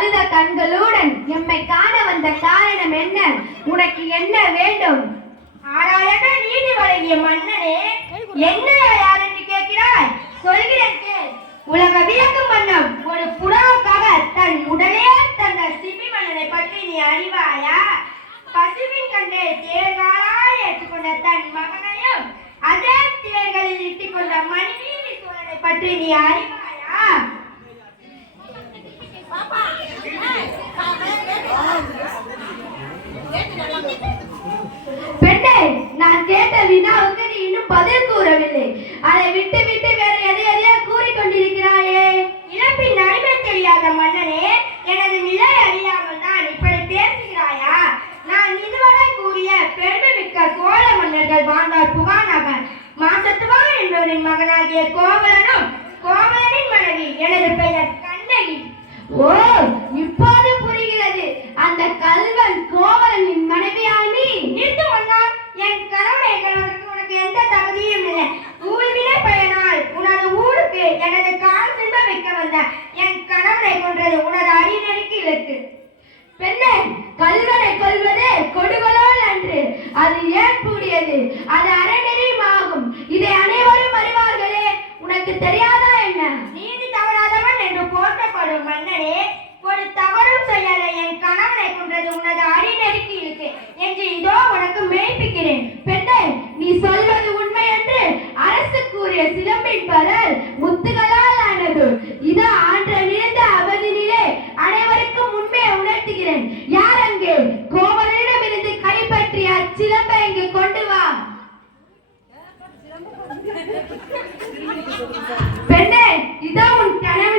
அழுத கண்களுடன் எம்மை காண வந்த காரணம் என்ன? உனக்கு என்ன வேண்டும்? ஆராயக நீதி வழங்கிய மன்னனே, என்ன யார் என்று கேட்கிறாய்? சொல்கிறேன் கேள். உலக வியக்கும் மன்னம் ஒரு புறாவுக்காக தன் உடலே தந்த சிபி மன்னனை பற்றி நீ அறிவாயா? பசுவின் கண்டே தேர்காலாய் ஏற்றுக்கொண்ட தன் மகனையும் அதே தேர்களில் இட்டுக் கொண்ட மணிநீதி சோழனை பற்றி நீ அறிவாயா? பெண்ணே, நான் கேட்ட வினாவுக்கு நீ இன்னும் பதில் கூறவில்லை. அதை விட்டு விட்டு வேற எதையோ கூறிக்கொண்டிருக்கிறாயே. இழப்பின் அருமை தெரியாத மன்னனே, எனது நிலை அறியாமல் தான் இப்படி பேசுகிறாயா? நான் இதுவரை கூறிய பெருமைமிக்க சோழ மன்னர்கள் வாழ்ந்தார் புகாநகர் மாசத்துவான் என்பவரின் மகனாகிய கோவலனும் கோவலனின் மனைவி எனது பெயர் கண்ணகி. ஓ, இப்போது புரிகிறது. அந்த கல்வன் கோவலனின் மனைவியா நீ? நிறுத்து மன்னா, என் கணவனை கொள்வதற்கு உனக்கு எந்த தகுதியும் இல்லை. ஊழ்வினை பயனால் உனது ஊருக்கு எனது கால் சிம்ப வைக்க வந்த என் கணவனை கொன்றது உனது அறிநெறிக்கு இலக்கு. பெண்ணே, கல்வனை கொல்வது கொடுகோல் அன்று. அது ஏன் கூடியது? அது அறநெறியுமாகும். இதை அனைவரும் அறிவார்களே. உனக்கு தெரியாதா என்ன? நீதி தவறாதவன் என்று போற்றப்படும் மன்னனே, ஒரு தவறும் செய்யாத என் கணவனை கொன்றது உனது அறிநெறிக்கு இருக்கு என்று இதோ உனக்கு மெய்ப்பிக்கிறேன். பெண்ணே, நீ சொல்வது உண்மை என்று அரசு கூறிய சிலம்பின் பரல் முத்துகளால் ஆனது. இதோ ஆன்ற விழுந்த அவதினிலே அனைவருக்கும் உண்மையை உணர்த்துகிறேன். யார் அங்கே? கோவலனிடம் இருந்து கைப்பற்றிய அச்சிலம்பை இங்கு கொண்டு வா. பெண்ணே, இதோ உன் கணவன்.